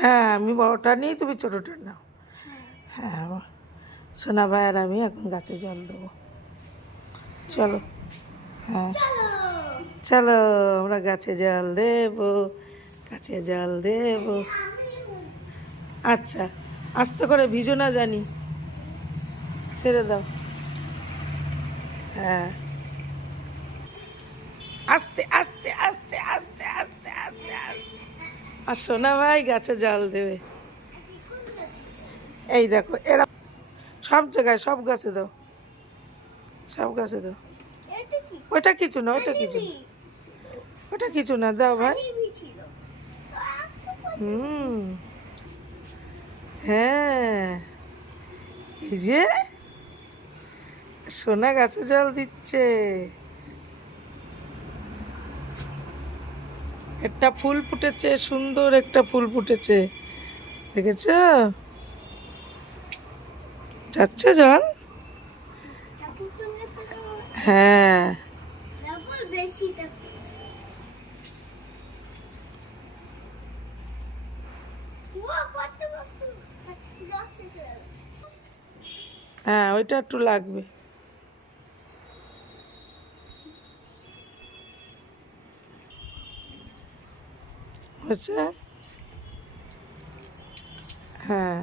হ্যাঁ আমি বড়টা নিই, তুমি ছোটোটা নাও। হ্যাঁ সোনা ভাই আর আমি এখন গাছে জল দেবো। চলো। হ্যাঁ চলো আমরা গাছে জল দেবো, গাছে জল দেবো। আচ্ছা আস্তে করে ভিজো না জানি, ছেড়ে দাও। হ্যাঁ আস্তে আস্তে আস্তে আস্তে আস্তে আস্তে আস্তে। আর সোনা ভাই গাছে জল দেবে। এই দেখো এরা সব জায়গায়, সব গাছে দাও, সব গাছে দাও। ওটা কিছু না, ওটা কিছু না, ওটা কিছু না, দাও ভাই। হুম হ্যাঁ এই যে সোনা গাছে জল দিচ্ছে। একটা ফুল ফুটেছে, সুন্দর একটা ফুল ফুটেছে, দেখেছ? যাচ্ছে জল। হ্যাঁ হ্যাঁ ওইটা একটু লাগবে। হচ্ছে হ্যাঁ